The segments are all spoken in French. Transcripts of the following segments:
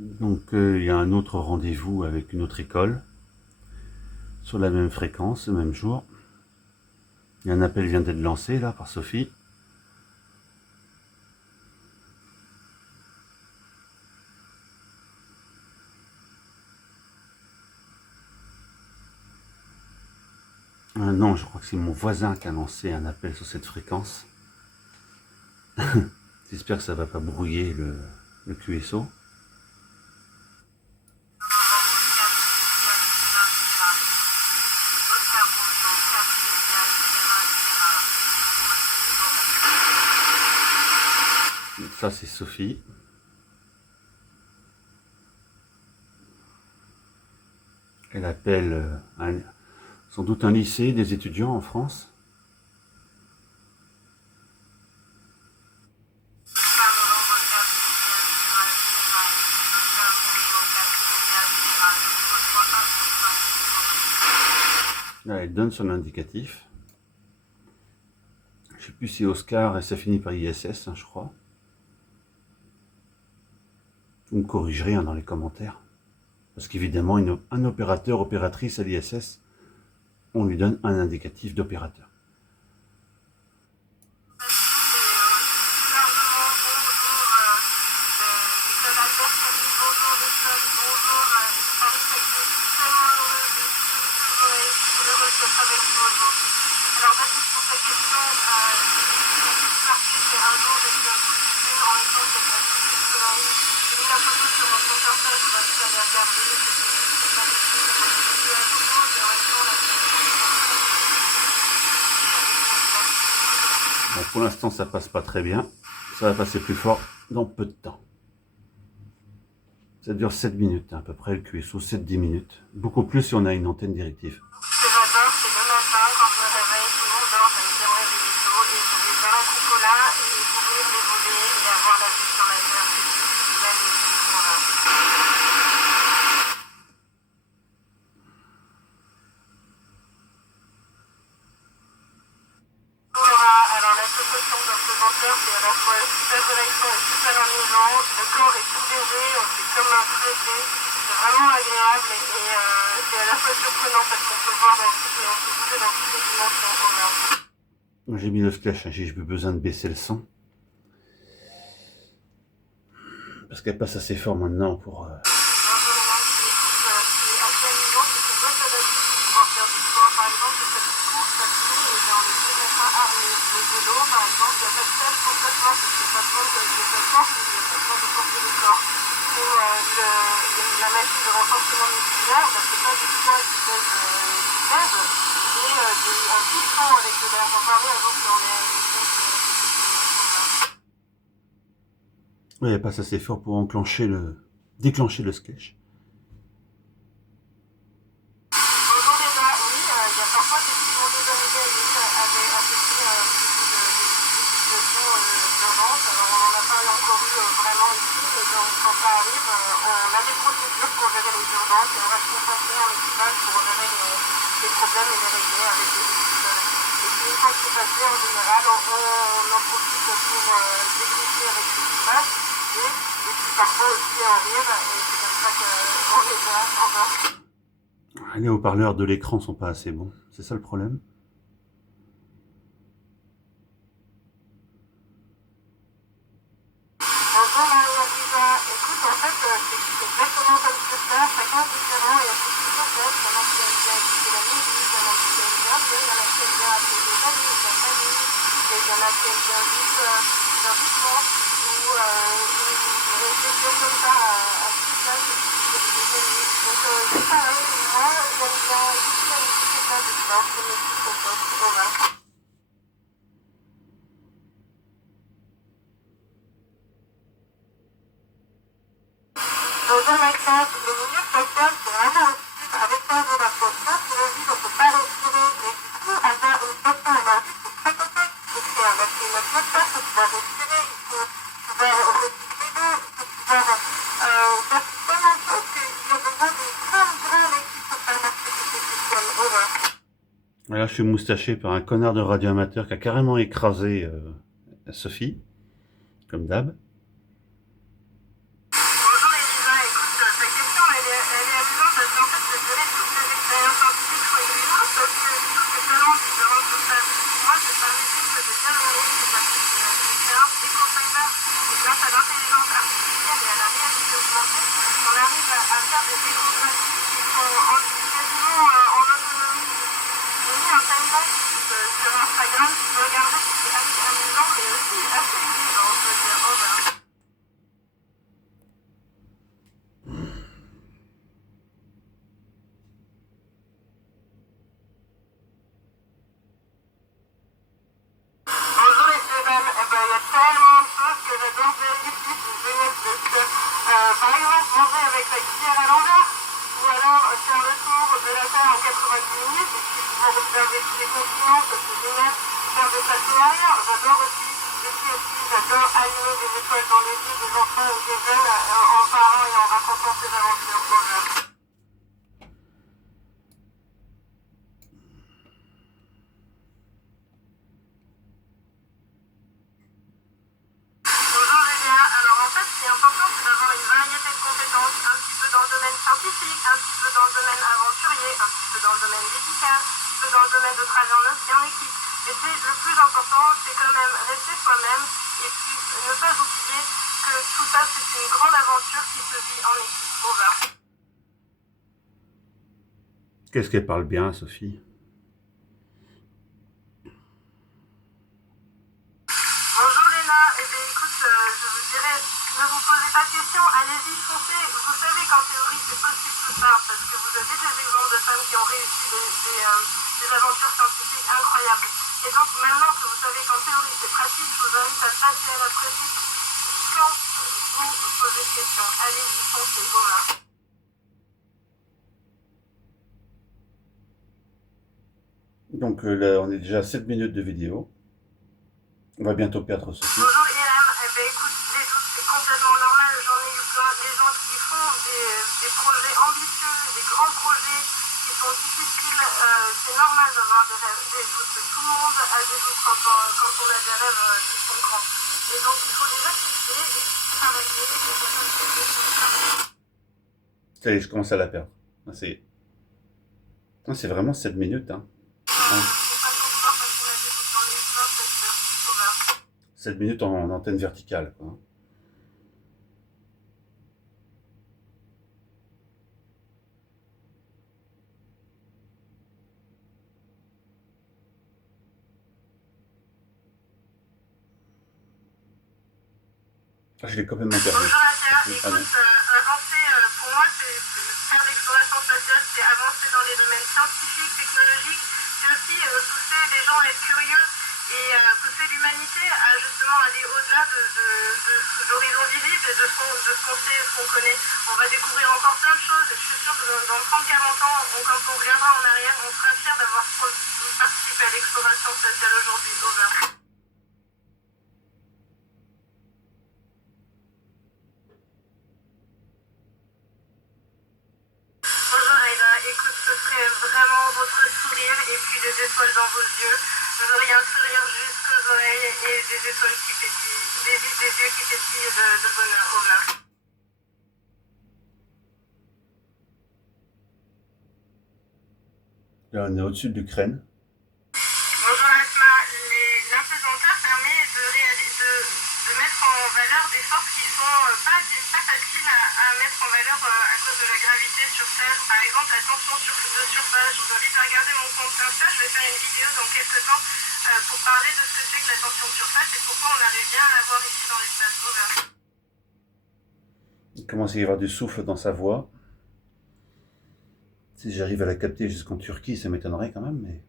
Donc il y a un autre rendez-vous avec une autre école, sur la même fréquence, le même jour. Il y a un appel qui vient d'être lancé là par Sophie. Non, je crois que c'est mon voisin qui a lancé un appel sur cette fréquence. J'espère que ça va pas brouiller le QSO. Ça c'est Sophie. Elle appelle sans doute un lycée, des étudiants en France. Là, elle donne son indicatif. Je ne sais plus si Oscar et ça finit par ISS, hein, je crois. Vous me corrigerez dans les commentaires. Parce qu'évidemment, un opérateur, opératrice à l'ISS, on lui donne un indicatif d'opérateur. Bon, pour l'instant, ça passe pas très bien. Ça va passer plus fort dans peu de temps. Ça dure 7 minutes à peu près, le QSO, 7-10 minutes. Beaucoup plus si on a une antenne directive. Ce que j'adore, c'est le matin, quand je me réveille, tout le monde dort, j'aime me réveiller tôt, et je vais vers un cupola et ouvrir les volets et avoir la vue sur la mer. C'est magnifique, voilà. Alors l'association d'un pesanteur, c'est à la fois super relaxant et super amusant. Le corps est tout léger, c'est comme un traité. C'est vraiment agréable et c'est à la fois surprenant parce qu'on peut voir on peut bouger dans toutes les dimensions qu'on a. J'ai mis le flash, hein, j'ai plus besoin de baisser le son. Parce qu'elle passe assez fort maintenant pour... La machine de renforcement musculaire, c'est pas du poids qui pèse, et un petit son avec de l'air. J'en parlais avant qu'on ait une Oui, elle passe assez fort pour déclencher le sketch. bonjour Léna, oui, il y a parfois des petits journées d'Amélie avec associé à des situations d'urgence. Alors on n'en a pas encore eu vraiment ici, mais donc, quand ça arrive, on a des procédures pour gérer les urgences et on reste concentré en équipage pour gérer les problèmes et les régler avec les équipes. Et puis une fois que c'est passé, en général, on en profite pour débriefer avec l'équipage et puis parfois aussi en rire et c'est comme ça qu'on les a en bas. Les haut-parleurs de l'écran sont pas assez bons, c'est ça le problème. Bonjour Marie-Lisa, écoute, en fait, c'est exactement comme sur ça, chacun est différent et a ses petites facettes. Il y en a qui aiment bien écouter la musique, il y en a qui aiment bien lire, il y en a qui aiment bien appeler des amis, de la famille, et il y en a qui aiment bien juste faire du sport ou réfléchir comme ça à ce qui se passe et puis des amis. Donc c'est pareil, moi j'aime bien écouter la musique et faire du sport, c'est mes petites facettes, voilà. Bonjour Maxence, le milieu social c'est vraiment aussi avec un jour d'approche pour le vide on ne peut pas respirer mais du coup avoir une station énergie c'est très complexe. Il faut amasser notre atmosphère pour pouvoir respirer, il faut pouvoir recycler l'eau, il faut pouvoir faire tellement de choses qu'il y a besoin d'une grande équipe pour faire marcher tous ces systèmes. Voilà. Là, je suis moustaché par un connard de radioamateur qui a carrément écrasé Sophie, comme d'hab. Bonjour Elisa, faire des échographies qui sont quasiment en autonomie. J'ai mis un timelapse sur Instagram, tu peux regarder, c'est assez amusant, mais aussi assez exigeant, je veux dire. Oh ben. Bonjour messieurs, dames, eh ben, il y a tellement de choses que j'adore faire ici, c'est génial parce que, par exemple, manger avec la cuillère à l'envers, ou alors faire le tour de la Terre en 90 minutes, et puis pouvoir observer tous les continents, ça c'est génial, faire des saltos arrière, j'adore aussi, j'adore allumer des étoiles dans les yeux des enfants ou des jeunes en parlant et en racontant ses aventures. Bonjour. Bonjour Julia, alors en fait ce qui est important c'est d'avoir une variété de compétences, un petit peu dans le domaine scientifique, un petit peu dans le domaine aventurier, un petit peu dans le domaine médical, un petit peu dans le domaine de travail en équipe. Mais c'est le plus important, c'est quand même rester soi-même et puis ne pas oublier que tout ça c'est une grande aventure qui se vit en équipe. Over. Qu'est-ce qu'elle parle bien, Sophie? Bonjour Léna, eh bien écoute, je vous dirais, ne vous posez pas de questions, allez-y, foncez. Vous savez qu'en théorie c'est possible tout ça, parce que vous avez des exemples de femmes qui ont réussi des aventures scientifiques incroyables. Et donc maintenant que vous savez qu'en théorie c'est pratique, je vous invite à passer à la pratique quand vous posez des questions. Allez-y, foncez, over. Donc là, on est déjà à 7 minutes de vidéo. On va bientôt perdre Sophie. Bonjour Iram, eh ben, écoute, les doutes c'est complètement normal, j'en ai eu plein. Les gens qui font des projets ambitieux, des grands projets qui sont difficiles, c'est normal d'avoir des rêves, des doutes. Tout le monde a des doutes quand on a des rêves qui sont grands. Et donc il faut les accepter et travailler et se faciliter sur ça. Ça y est, je commence à la perdre. C'est vraiment 7 minutes. Hein. C'est pas ton pouvoir parce qu'on a des doutes, j'en ai eu plein, c'est over. 7 minutes en antenne verticale. Quoi. Ah, je l'ai complètement perdu. Bonjour Asia, écoute, Ah non. avancer, pour moi, faire l'exploration spatiale, c'est avancer dans les domaines scientifiques, technologiques, c'est aussi pousser les gens à être curieux et pousser l'humanité à justement aller au-delà de l'horizon visible et de ce qu'on sait, ce qu'on connaît. On va découvrir encore plein de choses et je suis sûre que dans 30-40 ans, quand on regardera en arrière, on sera fiers d'avoir participé à l'exploration spatiale aujourd'hui. Over. Bonjour Aïda, écoute, ce serait vraiment votre sourire et puis des étoiles dans vos yeux. Vous auriez un sourire jusqu'aux oreilles et des étoiles qui pétillent, des yeux qui pétillent de bonheur. Over. Là, on est au-dessus de l'Ukraine. Bonjour Asma, l'impesanteur permet de mettre en valeur des forces qui sont pas faciles à mettre en valeur à cause de la gravité sur Terre. Par exemple, la tension de surface. Je vous invite à regarder mon compte Insta. Je vais faire une vidéo dans quelques temps pour parler de ce que c'est que la tension de surface et pourquoi on arrive bien à la voir ici dans l'espace. Over. Il commence à y avoir du souffle dans sa voix. Si j'arrive à la capter jusqu'en Turquie, ça m'étonnerait quand même, mais...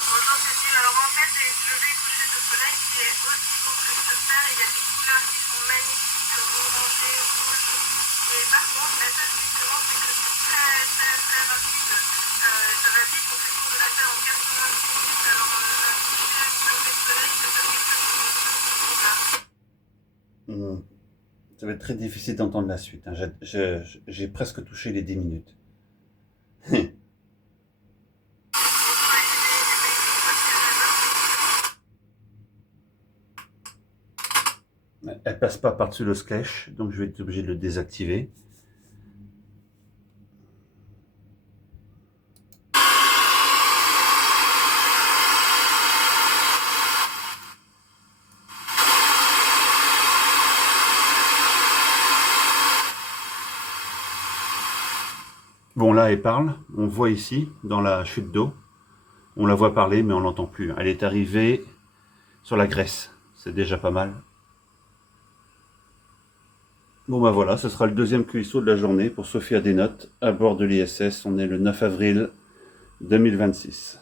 Bonjour Cécile, alors en fait, j'ai le lever et coucher de soleil qui est aussi beau que sur Terre. Il y a des couleurs qui sont magnifiques, orangé, rouge. Et par contre, la seule différence, c'est que c'est très, très, très rapide. Ça va vite, on fait le tour de la Terre en 90 minutes. Alors, un coucher ou un lever de soleil, c'est pas quelque chose qui me Ça va être très difficile d'entendre la suite. Hein. J'ai presque touché les 10 minutes. Elle passe pas par-dessus le sketch, donc je vais être obligé de le désactiver. Bon, là, elle parle. On voit ici, dans la chute d'eau. On la voit parler, mais on l'entend plus. Elle est arrivée sur la Grèce. C'est déjà pas mal. Bon, bah voilà, ce sera le deuxième cuisseau de la journée pour Sophia Desnottes à bord de l'ISS. On est le 9 avril 2026.